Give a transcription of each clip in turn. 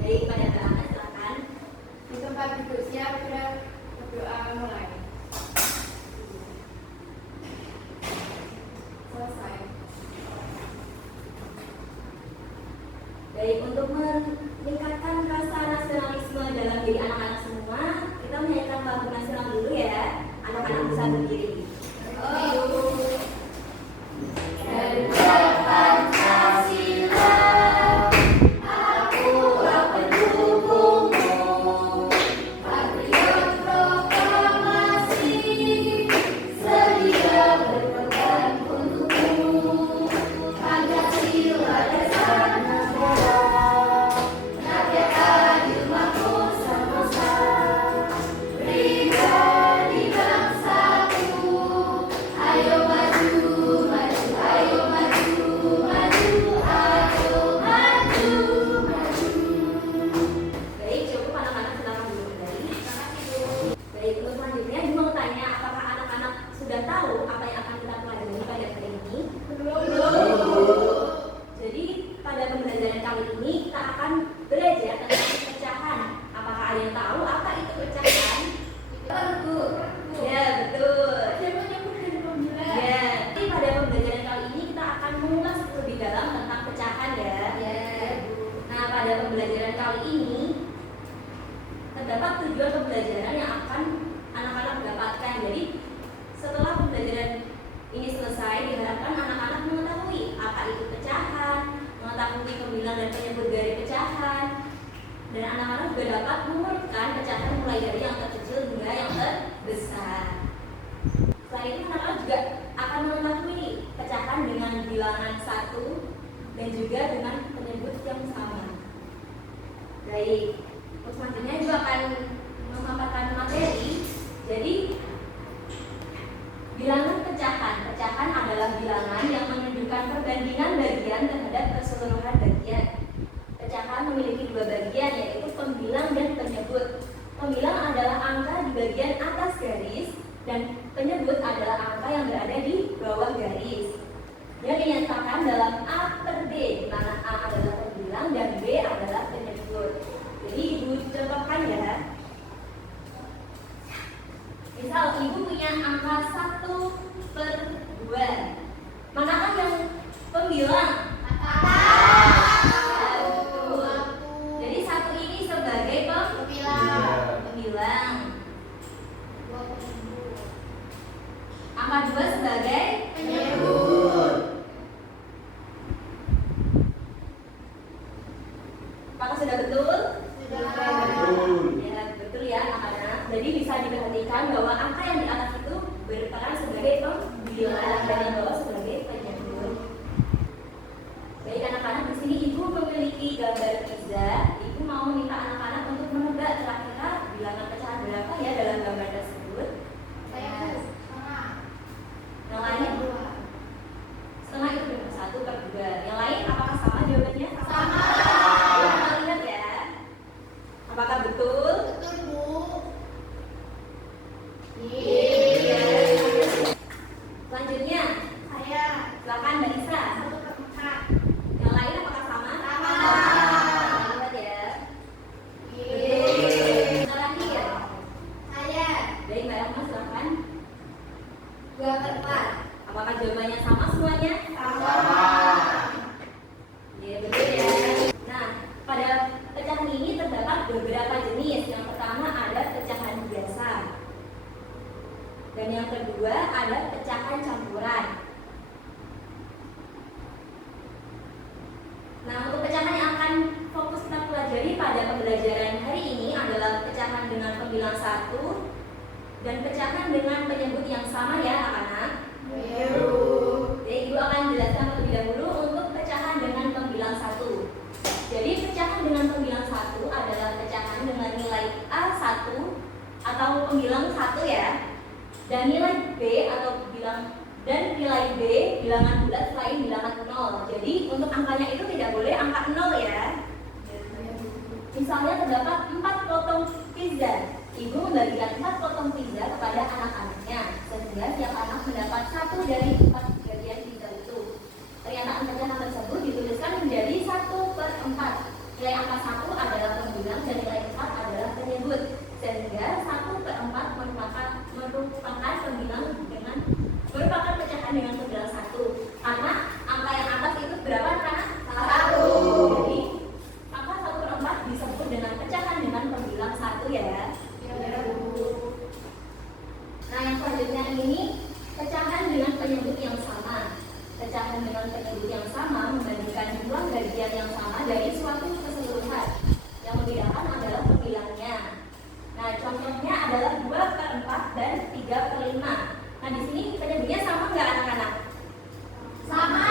Baik, pada Mbak Ana silakan. Di tempat duduk siap, berdoa mulai. Selesai. Baik, untuk meningkatkan rasa nasionalisme dalam diri anak-anak semua, kita menyanyikan lagu nasional dulu ya. Anak-anak bisa berdiri. Pembelajaran kali ini terdapat tujuan pembelajaran yang akan anak-anak dapatkan. Jadi setelah pembelajaran ini selesai, diharapkan anak-anak mengetahui apa itu pecahan, mengetahui pembilang dan penyebut dari pecahan, dan anak-anak juga dapat mengurutkan pecahan mulai dari yang terkecil hingga yang terbesar. Selain itu, anak-anak juga akan mengetahui pecahan dengan bilangan 1 dan juga dengan penyebut yang sama. Baik, untuk selanjutnya juga akan memaparkan materi. Jadi, bilangan pecahan. Pecahan adalah bilangan yang menunjukkan perbandingan bagian terhadap keseluruhan bagian. Pecahan memiliki 2 bagian, yaitu pembilang dan penyebut. Pembilang adalah angka di bagian atas garis, dan penyebut adalah angka yang berada di bawah garis. Yang dinyatakan dalam A per B, di mana A adalah pembilang dan B adalah penyebut. Jadi ibu contohkan ya. Misal ibu punya angka 1 per 2. Manakah yang pembilang? Jadi 1 ini sebagai pembilang. Angka 2 sebagai penyebut. Apakah sudah betul? Ya, betul ya anak-anak. Jadi bisa diperhatikan bahwa angka yang di atas itu berperan sebagai pembilang dan yang bawah sebagai penyebut. Baik anak-anak, di sini ibu memiliki gambar pizza. Ibu mau meminta anak-anak untuk menebak kira-kira bilangan pecahan berapa ya dalam gambar tersebut. Yang lainnya setengah itu berapa? 1 per 2. Yang lain apakah sama jawabannya? Sama. Kita lihat ya. Apakah betul? Betul, Bu. Iya. Selanjutnya, silakan Mbak Isa. 1 per 4. Yang lain apakah sama? Sama. Kita lihat ya. Terakhir. Baik Mbak Rahma, silakan. 2 per 4. Apakah jawabannya sama semuanya? Sama. Iya betul ya. Nah, pada pecahan ini terdapat beberapa jenis. Yang pertama ada pecahan biasa, dan yang kedua ada pecahan campuran. Nah, untuk pecahan yang akan fokus kita pelajari pada pembelajaran hari ini adalah pecahan dengan pembilang 1 dan pecahan dengan penyebut yang sama ya anak-anak. Ibu akan jelaskan terlebih dahulu untuk pecahan dengan pembilang 1. Jadi pecahan dengan pembilang 1 adalah pecahan dengan nilai A1 atau pembilang 1 ya, dan nilai B atau nilai B bilangan bulat selain bilangan 0. Jadi untuk angkanya itu tidak boleh angka 0 ya. Misalnya terdapat 4 potong pizza. Ibu membagikan 4 potong pizza kepada anak-anaknya, sehingga tiap anak mendapat 1 dari 4 bagian pizza itu. Pernyataan pecahan tersebut dituliskan menjadi 1 per 4. Nilai angka 1 adalah dengan pecahan dengan pembilang 1 ya. Ya, Bu. Nah, yang selanjutnya ini pecahan dengan penyebut yang sama. Pecahan dengan penyebut yang sama membandingkan jumlah bagian yang sama dari suatu keseluruhan. Yang membedakan adalah pembilangnya. Nah, contohnya adalah 2/4 dan 3/5. Nah, di sini penyebutnya sama nggak anak-anak? Sama.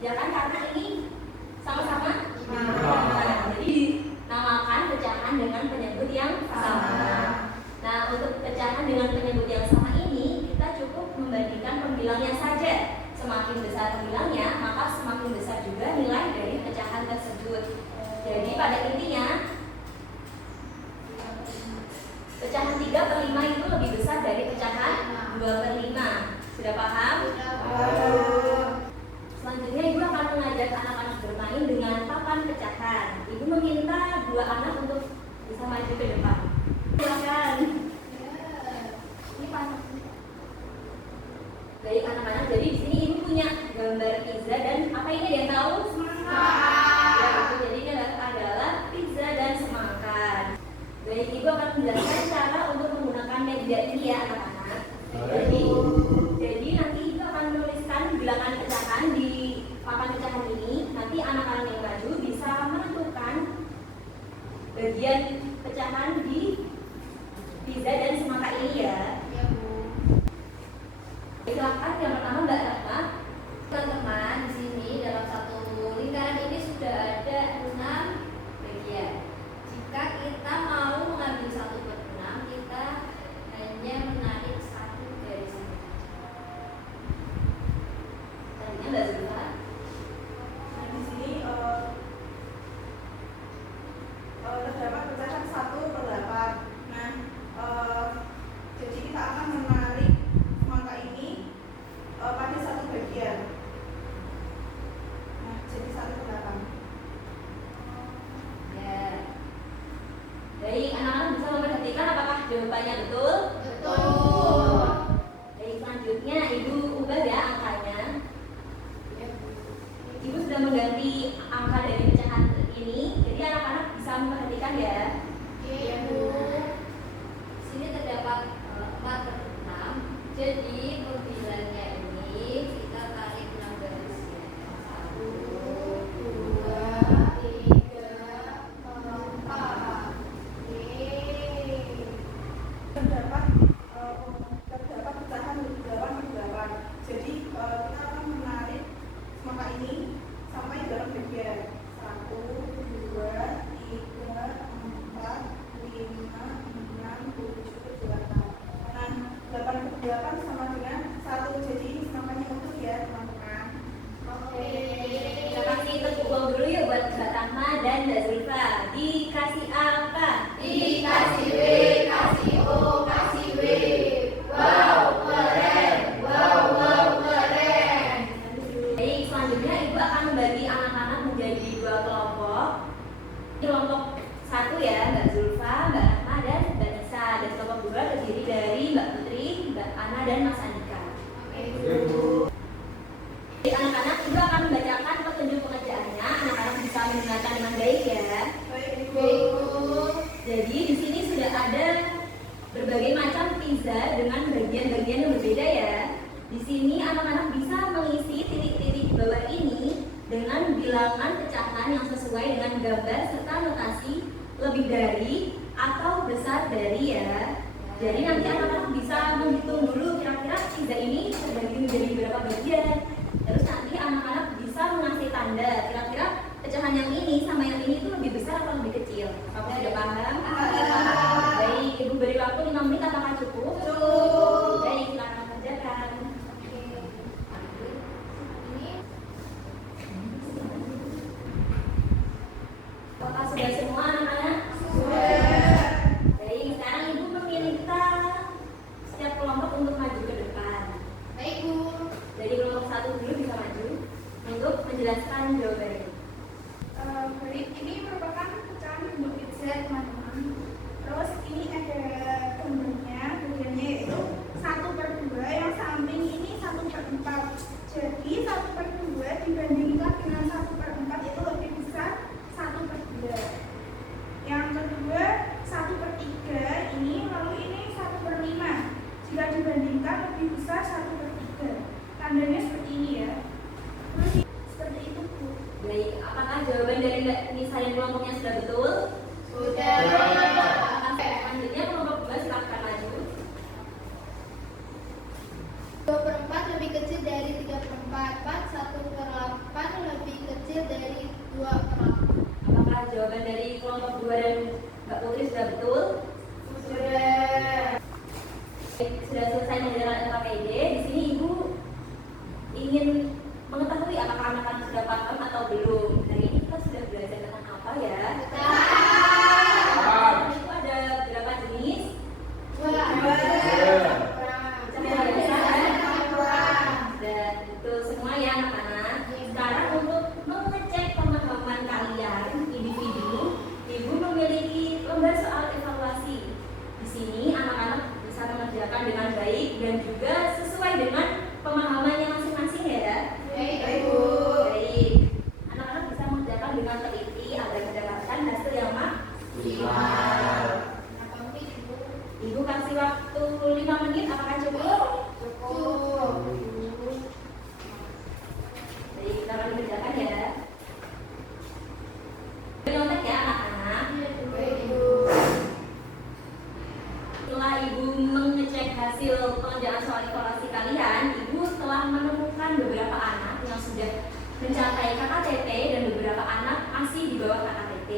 Ya kan, karena ini sama-sama. Nah, jadi dinamakan pecahan dengan penyebut yang sama. Nah, untuk pecahan dengan penyebut yang sama ini kita cukup membandingkan pembilangnya saja. Semakin besar pembilangnya, maka semakin besar juga nilai dari pecahan tersebut. Jadi pada intinya pecahan 3/5 itu lebih besar dari pecahan 2/5. Sudah paham? Selanjutnya Ibu akan mengajak anak-anak bermain dengan papan pecahan. Ibu meminta 2 anak untuk bisa maju ke depan. Silakan. Ini panas. Baik anak-anak, jadi di sini Ibu punya gambar pizza dan apa ini ada yang tahu? Semangka. Ya, betul. Jadi ini adalah pizza dan semangka. Baik, Ibu akan menjelaskan cara untuk menggunakan media ini ya anak-anak. Jadi nanti Ibu akan menuliskan bilangan pecahan di papan pecahan ini. Nanti anak-anak yang maju bisa menentukan bagian pecahan di pizza dan semangka ini ya. Ya, Bu. Silakan yang pertama Mbak Rahma. Teman-teman, di sini dalam satu lingkaran ini sudah ada 6 bagian. Jika kita mau mengambil 1/6, kita hanya menarik 1 garis. Selanjutnya Mbak Zulfa. Nah, di sini terdapat pecahan 1/8. Nah, jadi kita akan menarik semangka ini pada 1 bagian. Nah, jadi 1/8. Ya. Baik, anak-anak bisa memperhatikan apakah jawabannya betul? Betul. Baik, selanjutnya Ibu ubah ya angkanya. Ya, Bu. Ibu sudah mengganti angka dari pecahan ini, jadi anak-anak bisa memperhatikan ya. Ya, Bu. Sini terdapat 4/6. Jadi pembilangnya ini kita tarik 6 garisnya. 1, 2, 3, 4. Terdapat pecahan 8/8. Jadi kita akan menarik semangka ini sampai dalam bagian 1, 2, 3, 4, 5, 6, 7, 8. Nah, 8/8 sama dengan 1. Jadi semangkanya utuh ya teman-teman. Oke. Kita kasih tepuk tangan dulu ya buat Mbak Rahma dan Mbak Zulfa. Dikasih apa? Dikasih W, kasih O, kasih W. Wow, keren. Wow, keren. Baik, selanjutnya Ibu akan membagi anak-anak menjadi 2 kelompok. Kelompok 1 ya, Mbak Zulfa, Mbak Rahma, dan Mbak Nisa. Dan kelompok 2 terdiri dari Mbak Putri, Mbak Ana, dan Mas Andika. Jadi anak-anak Ibu akan membacakan petunjuk pengerjaannya. Anak-anak bisa mendengarkan dengan baik ya. Baik, Ibu. Baik, Bu. Jadi di sini sudah ada berbagai macam pizza dengan bagian-bagian yang berbeda ya. Di sini anak-anak bisa mengisi titik-titik di bawah ini dengan bilangan pecahan yang sesuai dengan gambar serta notasi lebih dari atau besar dari ya. Jadi nanti anak-anak bisa menghitung dulu kira-kira pizza ini terbagi menjadi berapa bagian. Terus nanti anak-anak bisa mengasih tanda kira-kira pecahan yang ini sama yang ini itu lebih besar atau lebih kecil. Apakah sudah paham? Baik, Ibu beri waktu 5 menit, apakah cukup? Cukup. Baik, silakan kerjakan. Ini Apakah sudah semua anak-anak? sudah. Baik, sekarang Ibu meminta setiap kelompok untuk maju ke depan. Baik, Bu. Dari kelompok 1 dulu bisa maju untuk menjelaskan jawabannya. Ini merupakan pecahan bentuk pizza teman-teman. Terus ini ada gambarnya, bagiannya yaitu 1/2, yang samping ini 1/4. Jadi 1/2 dibandingkan Apakah jawaban dari Mbak Nisa dan kelompoknya sudah betul? Sudah. Selanjutnya kelompok 2 silakan maju. 2/4 lebih kecil dari 3/4. 1/8 lebih kecil dari 2/8. Apakah jawaban dari kelompok 2 dan Mbak Putri sudah betul? Sudah. Sudah selesai menjalankan LKPD. Di sini Ibu ingin mengetahui apakah anak-anak sudah paham atau belum. Hari ini kita sudah belajar tentang apa ya? Itu ada berapa jenis? Dan betul semua ya anak-anak. Sekarang untuk mengecek pemahaman kalian individu, Ibu memiliki lembar soal evaluasi. Di sini anak-anak bisa mengerjakan dengan baik dan juga sesuai dengan pemahamannya masing-masing ya. Baik. Anak-anak bisa mengerjakan dengan teliti agar mendapatkan hasil yang maksimal. Ibu kasih waktu 5 menit, apakah cukup? Jadi kita akan kerjakan ya. Nyontek ya anak-anak. Setelah Ibu mengecek hasil pengerjaan soal evaluasi kalian, Ibu telah menemukan beberapa anak yang sudah mencapai KKTP dan beberapa anak masih di bawah KKTP.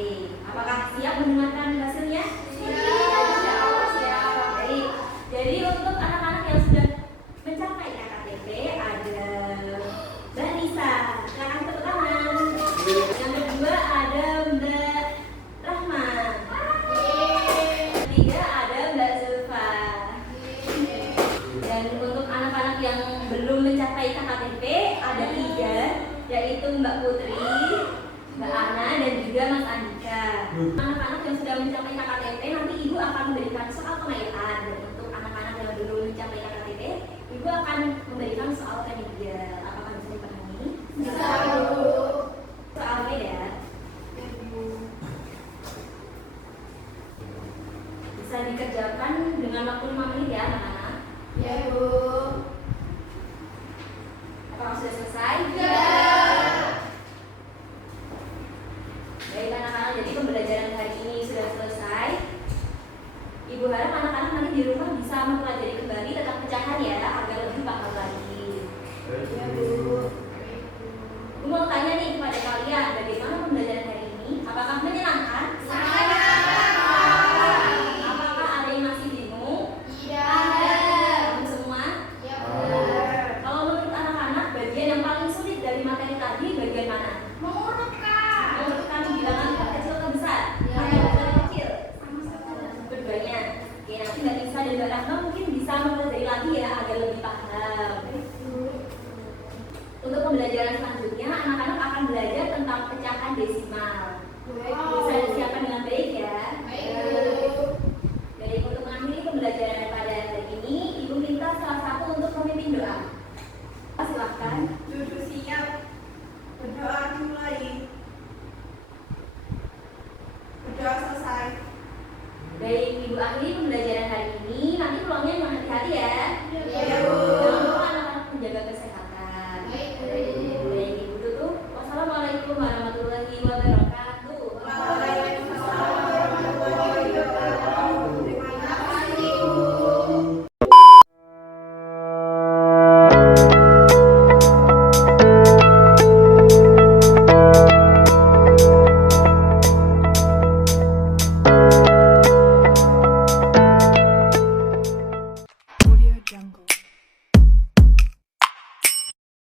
Apakah siap mendengarkan hasilnya? Baik. Jadi untuk anak-anak yang sudah mencapai KKTP ada Mbak Nisa, silakan tepuk tangan. Yang kedua ada Mbak Rahma. Ketiga ada Mbak Zulfa. Dan untuk anak-anak yang belum mencapai KKTP ada 3, yaitu Mbak Putri, Mbak Ana, dan juga Mas Andika. Anak-anak yang sudah mencapai KKTP nanti Ibu akan memberikan soal penilaian. Dan untuk anak-anak yang belum mencapai KKTP, Ibu akan memberikan soal remedial. Apakah bisa dipahami? Bisa, Bu. Soalnya ya. Bisa dikerjakan dengan waktu 5 menit ya anak-anak. Ya, Bu. Apakah sudah selesai? Baik anak-anak, jadi pembelajaran hari ini sudah selesai. Ibu harap anak-anak nanti di rumah bisa mempelajari kembali tentang pecahan ya, agar lebih paham lagi. Ya, Bu. Ibu mau tanya nih kepada kalian, bagaimana pembelajaran hari ini? Apakah menyenangkan? Apakah ada yang masih bingung? Kamu semua? Ya, Bu. Kalau menurut anak-anak, bagian yang paling sulit dari materi tadi bagian mana? Mengurutkan bilangan kecil ke besar. Ya. Atau besar ke kecil? Keduanya. Oke, nanti Mbak Nisa dan Mbak Rahma mungkin bisa mempelajari lagi ya agar lebih paham. Untuk pembelajaran selanjutnya, anak-anak akan belajar tentang pecahan desimal. Bisa disiapkan dengan baik ya. Jadi untuk mengakhiri pembelajaran pada hari ini, Ibu minta salah satu untuk memimpin doa. Silahkan. Duduk siap. Berdoa dimulai. Berdoa selesai. Baik, Ibu akhiri pembelajaran hari ini. Nanti pulangnya dengan hati-hati ya. Ya, Bu. Jangan lupa anak-anak menjaga kesehatan. Baik, Bu. Baik, Ibu tutup. Wassalamualaikum warahmatullahi